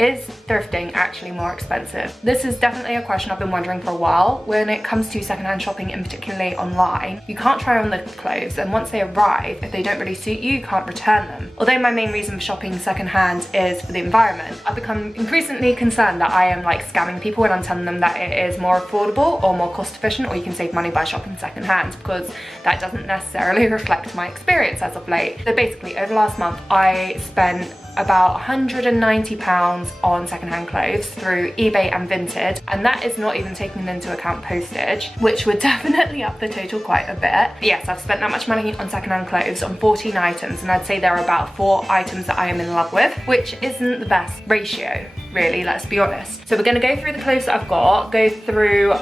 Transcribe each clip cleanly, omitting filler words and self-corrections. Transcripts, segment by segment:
Is thrifting actually more expensive? This is definitely a question I've been wondering for a while. When it comes to secondhand shopping, and particularly online, you can't try on the clothes, and once they arrive, if they don't really suit you, you can't return them. Although my main reason for shopping secondhand is for the environment, I've become increasingly concerned that I am like scamming people when I'm telling them that it is more affordable or more cost efficient, or you can save money by shopping secondhand, because that doesn't necessarily reflect my experience as of late. So basically, over the last month, I spent about £190 on secondhand clothes through eBay and Vinted, and that is not even taking into account postage, which would definitely up the total quite a bit. But yes, I've spent that much money on secondhand clothes on 14 items, and I'd say there are about 4 items that I am in love with, which isn't the best ratio, really, let's be honest. So we're going to go through the clothes that I've got, go through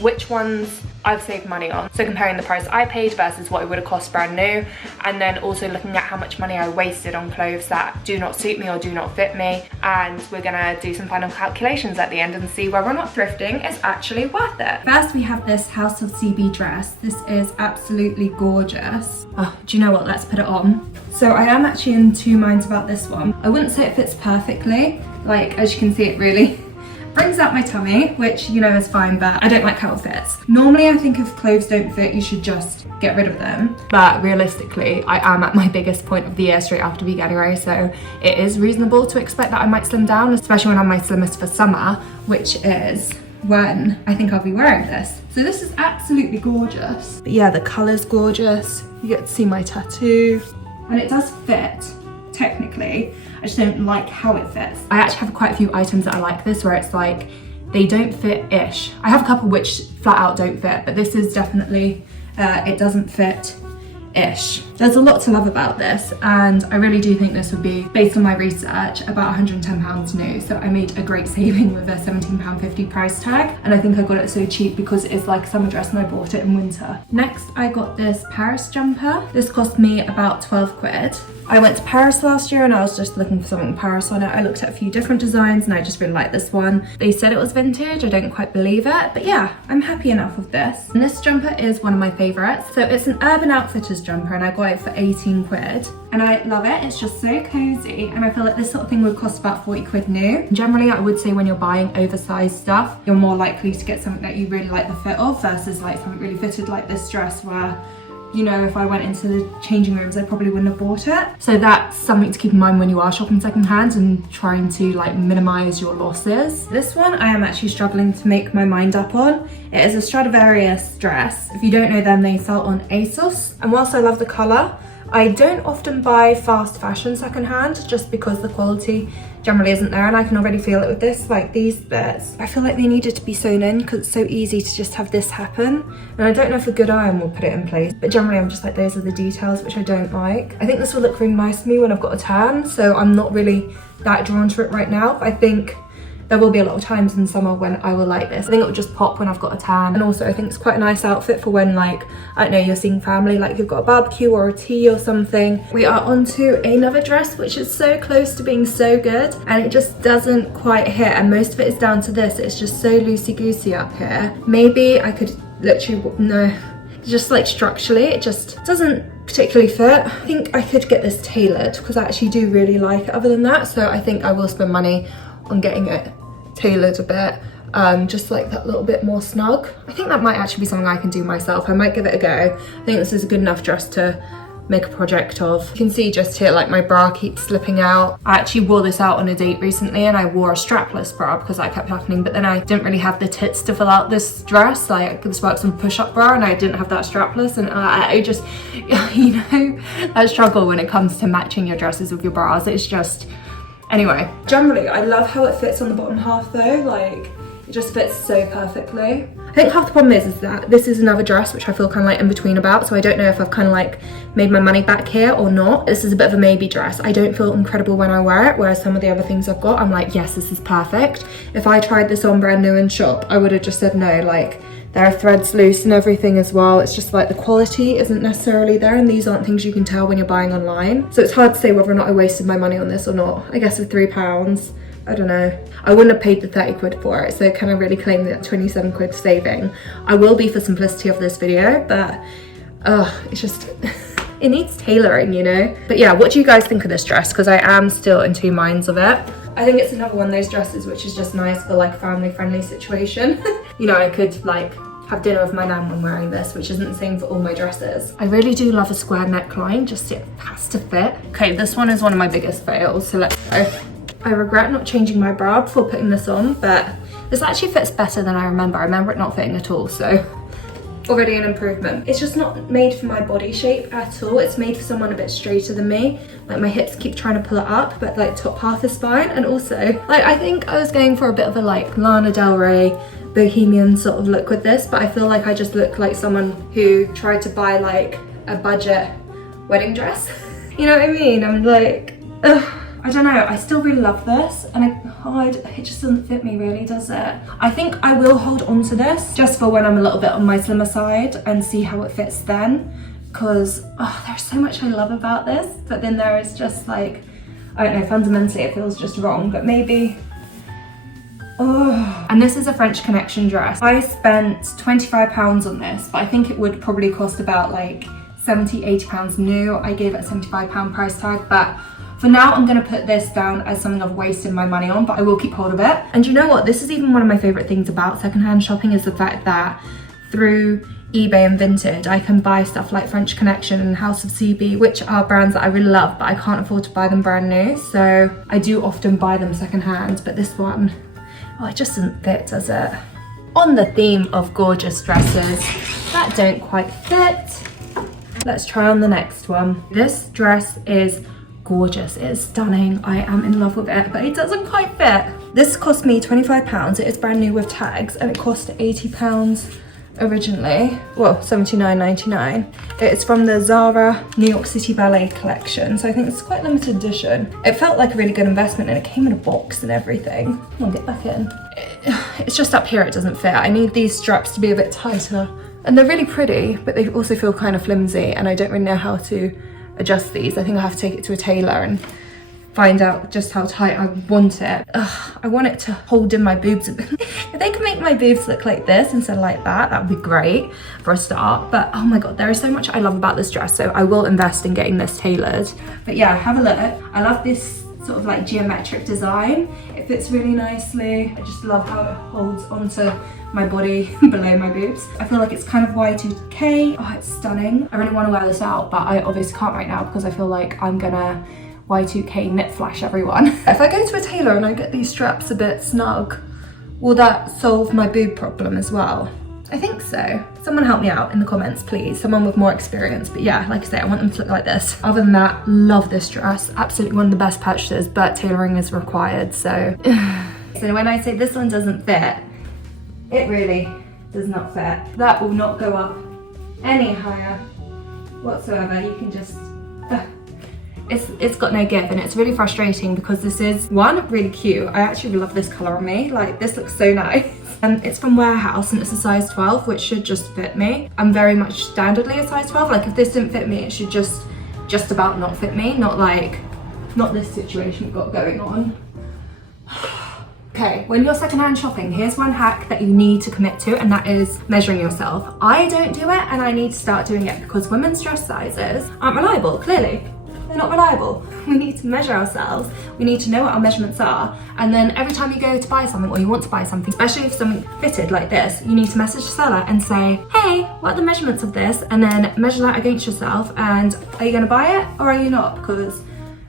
which ones I've saved money on, so comparing the price I paid versus what it would have cost brand new, and then also looking at how much money I wasted on clothes that do not suit me or do not fit me, and we're gonna do some final calculations at the end and see whether or not thrifting is actually worth it. First, we have this House of CB dress. This is absolutely gorgeous. Oh, do you know what? Let's put it on. So I am actually in 2 minds about this one. I wouldn't say it fits perfectly. Like, as you can see, it really brings out my tummy, which, you know, is fine, but I don't like how it fits. Normally, I think if clothes don't fit, you should just get rid of them. But realistically, I am at my biggest point of the year straight after January, so it is reasonable to expect that I might slim down, especially when I'm my slimmest for summer, which is when I think I'll be wearing this. So this is absolutely gorgeous. But yeah, the color's gorgeous. You get to see my tattoo. And it does fit, technically. I just don't like how it fits. I actually have quite a few items that I like this, where it's like, they don't fit-ish. I have a couple which flat out don't fit, but this is definitely, it doesn't fit-ish. There's a lot to love about this, and I really do think this would be, based on my research, about £110 new. So I made a great saving with a £17.50 price tag, and I think I got it so cheap because it's like a summer dress and I bought it in winter. Next, I got this Paris jumper. This cost me about 12 quid. I went to Paris last year and I was just looking for something Paris on it. I looked at a few different designs and I just really like this one. They said it was vintage, I don't quite believe it, but yeah, I'm happy enough with this. And this jumper is one of my favorites. So it's an Urban Outfitters jumper and I got it for 18 quid. And I love it, it's just so cozy, and I feel like this sort of thing would cost about 40 quid new. Generally, I would say when you're buying oversized stuff, you're more likely to get something that you really like the fit of versus like something really fitted like this dress where, you know, if I went into the changing rooms, I probably wouldn't have bought it. So that's something to keep in mind when you are shopping secondhand and trying to like minimize your losses. This one I am actually struggling to make my mind up on. It is a Stradivarius dress. If you don't know them, they sell on ASOS. And whilst I love the color, I don't often buy fast fashion secondhand just because the quality generally isn't there, and I can already feel it with this, like these bits. I feel like they needed to be sewn in because it's so easy to just have this happen. And I don't know if a good iron will put it in place, but generally I'm just like, those are the details which I don't like. I think this will look really nice to me when I've got a tan, so I'm not really that drawn to it right now. But I think there will be a lot of times in summer when I will like this. I think it will just pop when I've got a tan. And also I think it's quite a nice outfit for when, like, I don't know, you're seeing family, like you've got a barbecue or a tea or something. We are onto another dress which is so close to being so good, and it just doesn't quite hit, and most of it is down to this. It's just so loosey-goosey up here. Maybe I could literally, no, just like structurally it just doesn't particularly fit. I think I could get this tailored because I actually do really like it other than that, so I think I will spend money on getting it tailored a bit, just like that little bit more snug. I think that might actually be something I can do myself. I might give it a go. I think this is a good enough dress to make a project of. You can see just here, like my bra keeps slipping out. I actually wore this out on a date recently and I wore a strapless bra because that kept happening, but then I didn't really have the tits to fill out this dress. Like, this works on push-up bra and I didn't have that strapless, and I just, you know, that struggle when it comes to matching your dresses with your bras. It's just, anyway, generally I love how it fits on the bottom half though, like it just fits so perfectly. I think half the problem is that this is another dress which I feel kind of like in between about, so I don't know if I've kind of like made my money back here or not. This is a bit of a maybe dress. I don't feel incredible when I wear it, whereas some of the other things I've got, I'm like, yes, this is perfect. If I tried this on brand new in shop, I would have just said no. Like, there are threads loose and everything as well. It's just like the quality isn't necessarily there, and these aren't things you can tell when you're buying online. So it's hard to say whether or not I wasted my money on this or not. I guess for £3, I don't know. I wouldn't have paid the 30 quid for it, so can I really claim that 27 quid saving? I will be for simplicity of this video, but it's just, it needs tailoring, you know? But yeah, what do you guys think of this dress? Because I am still in two minds of it. I think it's another one of those dresses which is just nice for like a family friendly situation. You know, I could like have dinner with my nan when wearing this, which isn't the same for all my dresses. I really do love a square neckline, just it has to fit. Okay, this one is one of my biggest fails, so let's go. I regret not changing my bra before putting this on, but this actually fits better than I remember. I remember it not fitting at all, so already an improvement. It's just not made for my body shape at all. It's made for someone a bit straighter than me. Like my hips keep trying to pull it up, but like top half is fine. And also, like I think I was going for a bit of a like Lana Del Rey bohemian sort of look with this, but I feel like I just look like someone who tried to buy like a budget wedding dress. You know what I mean? I'm like, ugh. I don't know, I still really love this, and it just doesn't fit me really, does it? I think I will hold on to this just for when I'm a little bit on my slimmer side and see how it fits then, because there's so much I love about this, but then there is just like, I don't know, fundamentally it feels just wrong, but maybe, and this is a French Connection dress. I spent £25 on this, but I think it would probably cost about like £70–80 new. I gave it a £75 price tag, but for now, I'm gonna put this down as something I've wasted my money on, but I will keep hold of it. And you know what? This is even one of my favorite things about secondhand shopping, is the fact that through eBay and Vinted, I can buy stuff like French Connection and House of CB, which are brands that I really love, but I can't afford to buy them brand new. So I do often buy them secondhand, but this one, it just doesn't fit, does it? On the theme of gorgeous dresses that don't quite fit, let's try on the next one. This dress is gorgeous, it is stunning, I am in love with it, but it doesn't quite fit. This cost me £25, it is brand new with tags, and it cost £80 originally, well $79.99. It's from the Zara New York City Ballet collection, so I think it's quite limited edition. It felt like a really good investment, and it came in a box and everything. Come on, get back in. It's just up here it doesn't fit. I need these straps to be a bit tighter, and they're really pretty, but they also feel kind of flimsy, and I don't really know how to adjust these. I think I have to take it to a tailor and find out just how tight I want it. I want it to hold in my boobs. If they can make my boobs look like this instead of like that, that would be great for a start. But oh my god, there is so much I love about this dress, so I will invest in getting this tailored. But yeah, have a look. I love this sort of like geometric design. It fits really nicely. I just love how it holds onto my body below my boobs. I feel like it's kind of Y2K. Oh, it's stunning. I really want to wear this out, but I obviously can't right now because I feel like I'm gonna Y2K knit flash everyone. If I go to a tailor and I get these straps a bit snug, will that solve my boob problem as well? I think so. Someone help me out in the comments, please. Someone with more experience. But yeah, like I say, I want them to look like this. Other than that, love this dress. Absolutely one of the best purchases, but tailoring is required, so. So when I say this one doesn't fit, it really does not fit. That will not go up any higher whatsoever. You can just, it's got no give, and it's really frustrating because this is, one, really cute. I actually love this color on me. Like, this looks so nice. It's from Warehouse and it's a size 12, which should just fit me. I'm very much standardly a size 12. Like, if this didn't fit me, it should just about not fit me. Not this situation we've got going on. Okay, when you're secondhand shopping, here's one hack that you need to commit to, and that is measuring yourself. I don't do it, and I need to start doing it because women's dress sizes aren't reliable, clearly. They're not reliable. We need to measure ourselves. We need to know what our measurements are. And then every time you go to buy something, or you want to buy something, especially if something fitted like this, you need to message the seller and say, hey, what are the measurements of this? And then measure that against yourself. And are you gonna buy it or are you not? Because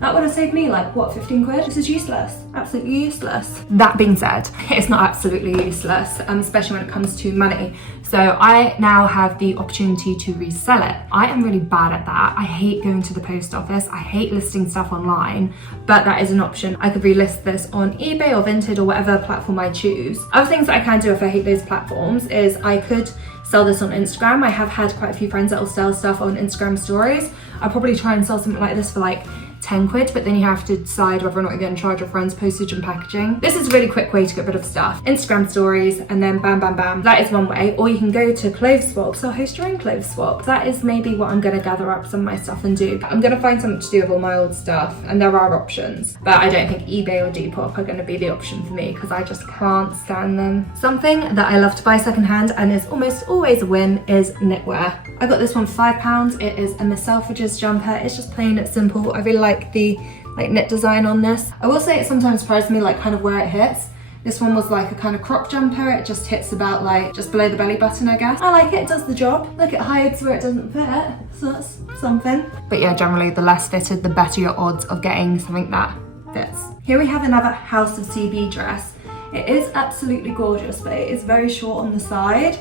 that would have saved me like, what, 15 quid? This is useless, absolutely useless. That being said, it's not absolutely useless, especially when it comes to money. So I now have the opportunity to resell it. I am really bad at that. I hate going to the post office. I hate listing stuff online, but that is an option. I could relist this on eBay or Vinted or whatever platform I choose. Other things that I can do if I hate those platforms is I could sell this on Instagram. I have had quite a few friends that will sell stuff on Instagram stories. I'll probably try and sell something like this for like 10 quid, but then you have to decide whether or not you're going to charge your friends postage and packaging. This is a really quick way to get rid of stuff. Instagram stories, and then bam, bam, bam. That is one way. Or you can go to clothes swaps or host your own clothes swap. That is maybe what I'm going to gather up some of my stuff and do. I'm going to find something to do with all my old stuff, and there are options, but I don't think eBay or Depop are going to be the option for me because I just can't stand them. Something that I love to buy secondhand and is almost always a win is knitwear. I got this one for £5. It is a Miss Selfridges jumper. It's just plain, it's simple. I really like the like knit design on this. I will say it sometimes surprises me like kind of where it hits. This one was like a kind of crop jumper. It just hits about like just below the belly button, I guess. I like it, it does the job. Look, it hides where it doesn't fit, so that's something. But yeah, generally the less fitted, the better your odds of getting something that fits. Here we have another House of CB dress. It is absolutely gorgeous, but it is very short on the side.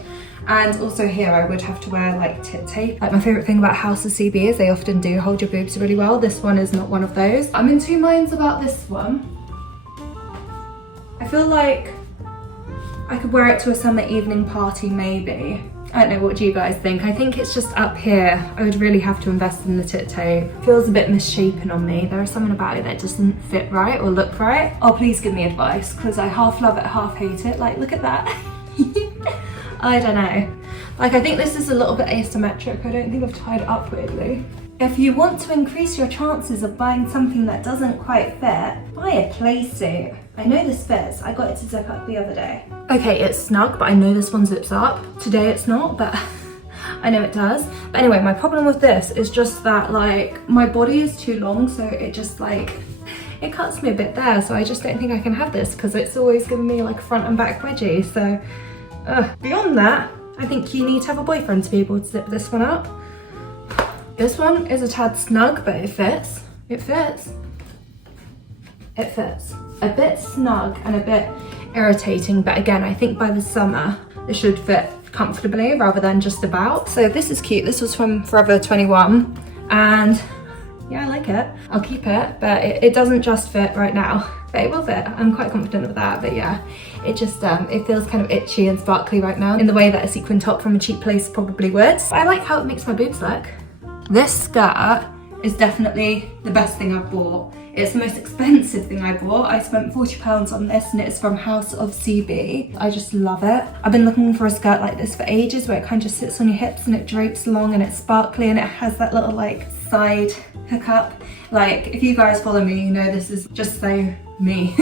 And also here I would have to wear like tit tape. Like my favorite thing about House of CB is they often do hold your boobs really well. This one is not one of those. I'm in two minds about this one. I feel like I could wear it to a summer evening party maybe. I don't know, what do you guys think? I think it's just up here. I would really have to invest in the tit tape. It feels a bit misshapen on me. There is something about it that doesn't fit right or look right. Oh, please give me advice, because I half love it, half hate it. Like, look at that. I don't know. Like, I think this is a little bit asymmetric. I don't think I've tied it up weirdly. If you want to increase your chances of buying something that doesn't quite fit, buy a play suit. I know this fits. I got it to zip up the other day. Okay, it's snug, but I know this one zips up. Today it's not, but I know it does. But anyway, my problem with this is just that like my body is too long, so it just like, it cuts me a bit there. So I just don't think I can have this because it's always giving me like front and back wedgie. So beyond that, I think you need to have a boyfriend to be able to zip this one up. This one is a tad snug, but it fits. It fits. It fits. A bit snug and a bit irritating, but again, I think by the summer, it should fit comfortably rather than just about. So this is cute. This was from Forever 21, and yeah, I like it. I'll keep it, but it doesn't just fit right now, but it will fit. I'm quite confident of that, but yeah, it just, it feels kind of itchy and sparkly right now in the way that a sequin top from a cheap place probably would. But I like how it makes my boobs look. This skirt is definitely the best thing I've bought. It's the most expensive thing I bought. I spent £40 on this and it's from House of CB. I just love it. I've been looking for a skirt like this for ages where it kind of just sits on your hips and it drapes along and it's sparkly and it has that little like side hookup. Like if you guys follow me, you know this is just so me.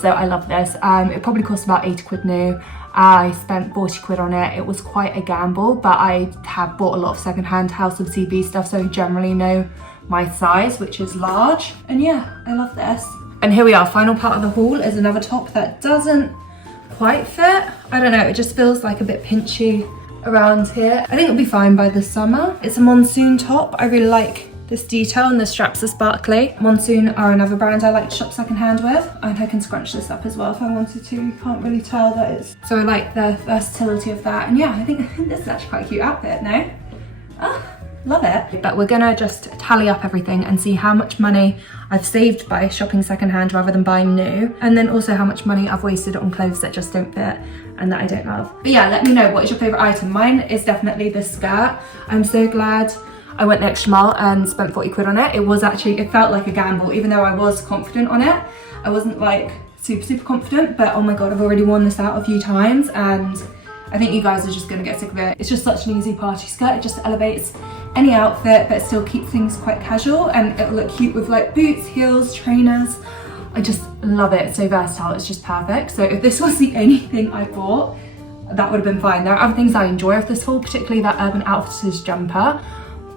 So I love this. It probably cost about 80 quid new. I spent 40 quid on it. It was quite a gamble, but I have bought a lot of secondhand House of CB stuff, so I generally know my size, which is large. And yeah, I love this. And here we are, final part of the haul is another top that doesn't quite fit. I don't know, it just feels like a bit pinchy around here. I think it'll be fine by the summer. It's a monsoon top. I really like this detail and the straps are sparkly. Monsoon are another brand I like to shop secondhand with, and I can scrunch this up as well if I wanted to. You can't really tell that it's... So I like the versatility of that, and yeah, I think this is actually quite a cute outfit, no? Oh, love it. But we're gonna just tally up everything and see how much money I've saved by shopping secondhand rather than buying new, and then also how much money I've wasted on clothes that just don't fit and that I don't love. But yeah, let me know, what is your favorite item? Mine is definitely this skirt. I'm so glad I went the extra mile and spent 40 quid on it. It was actually, it felt like a gamble, even though I was confident on it. I wasn't like super confident, but oh my God, I've already worn this out a few times and I think you guys are just gonna get sick of it. It's just such an easy party skirt. It just elevates any outfit, but still keep things quite casual, and it'll look cute with like boots, heels, trainers. I just love it. It's so versatile, it's just perfect. So if this was the only thing I bought, that would have been fine. There are other things I enjoy of this haul, particularly that Urban Outfitters jumper.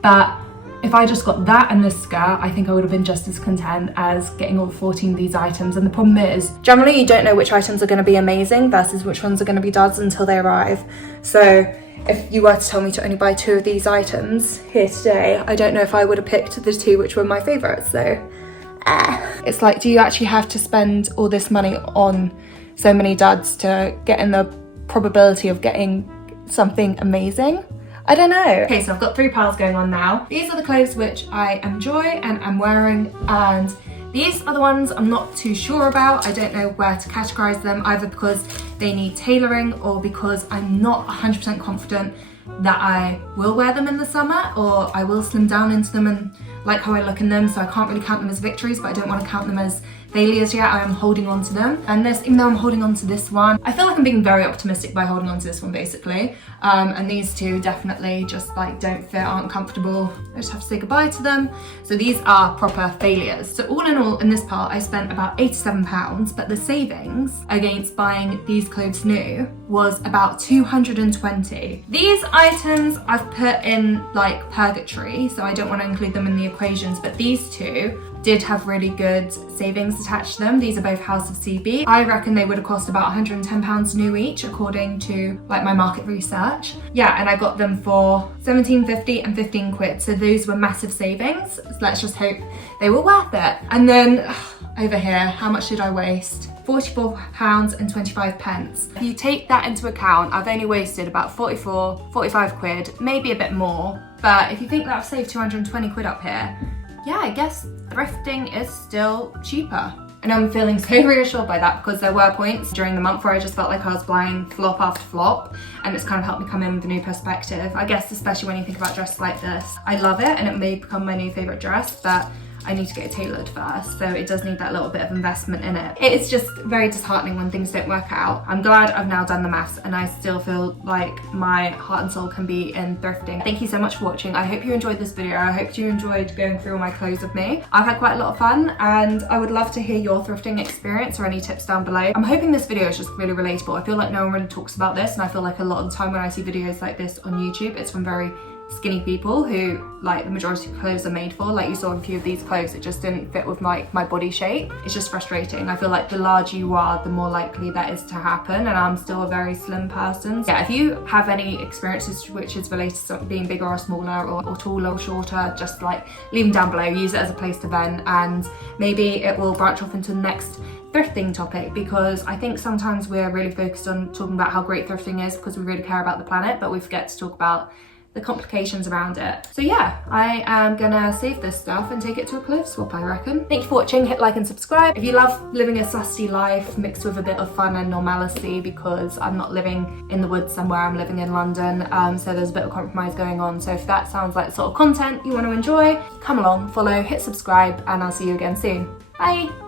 But if I just got that and this skirt, I think I would have been just as content as getting all 14 of these items. And the problem is, generally you don't know which items are going to be amazing versus which ones are going to be duds until they arrive. So if you were to tell me to only buy 2 of these items here today, I don't know if I would have picked the 2 which were my favourites. So it's like, do you actually have to spend all this money on so many duds to get in the probability of getting something amazing? I don't know. Okay, so I've got 3 piles going on now. These are the clothes which I enjoy and I'm wearing, and these are the ones I'm not too sure about. I don't know where to categorize them, either because they need tailoring or because I'm not 100% confident that I will wear them in the summer, or I will slim down into them and like how I look in them, so I can't really count them as victories, but I don't want to count them as failures yet. I am holding on to them. And this, even though I'm holding on to this one, I feel like I'm being very optimistic by holding on to this one basically. And these 2 definitely just like don't fit, aren't comfortable. I just have to say goodbye to them. So these are proper failures. So all in all, in this part, I spent about £87, but the savings against buying these clothes new was about 220. These items I've put in like purgatory, so I don't want to include them in the equations, but these 2 did have really good savings attached to them. These are both House of CB. I reckon they would have cost about £110 new each, according to like my market research. Yeah, and I got them for £17.50 and 15 quid. So those were massive savings. So let's just hope they were worth it. And then over here, how much did I waste? £44 and 25 pence. If you take that into account, I've only wasted about 45 quid, maybe a bit more. But if you think that I've saved 220 quid up here, yeah, I guess thrifting is still cheaper. And I'm feeling so reassured by that, because there were points during the month where I just felt like I was buying flop after flop, and it's kind of helped me come in with a new perspective. I guess especially when you think about dresses like this. I love it and it may become my new favourite dress, but I need to get it tailored first, so it does need that little bit of investment in it. It's just very disheartening when things don't work out. I'm glad I've now done the maths and I still feel like my heart and soul can be in thrifting. Thank you so much for watching. I hope you enjoyed this video. I hope you enjoyed going through all my clothes with me. I've had quite a lot of fun and I would love to hear your thrifting experience or any tips down below. I'm hoping this video is just really relatable. I feel like no one really talks about this, and I feel like a lot of the time when I see videos like this on YouTube, it's from very skinny people who, like, the majority of clothes are made for. Like you saw a few of these clothes, it just didn't fit with my body shape. It's just frustrating. I feel like the larger you are, the more likely that is to happen, and I'm still a very slim person. So yeah, if you have any experiences which is related to being bigger or smaller or taller or shorter, just like leave them down below. Use it as a place to vent, and maybe it will branch off into the next thrifting topic, because I think sometimes we're really focused on talking about how great thrifting is because we really care about the planet, but we forget to talk about the complications around it. So yeah, I am gonna save this stuff and take it to a clothes swap, I reckon. Thank you for watching. Hit like and subscribe if you love living a sussy life mixed with a bit of fun and normality, because I'm not living in the woods somewhere, I'm living in London, so there's a bit of compromise going on. So if that sounds like the sort of content you want to enjoy, come along, follow, hit subscribe, and I'll see you again soon. Bye.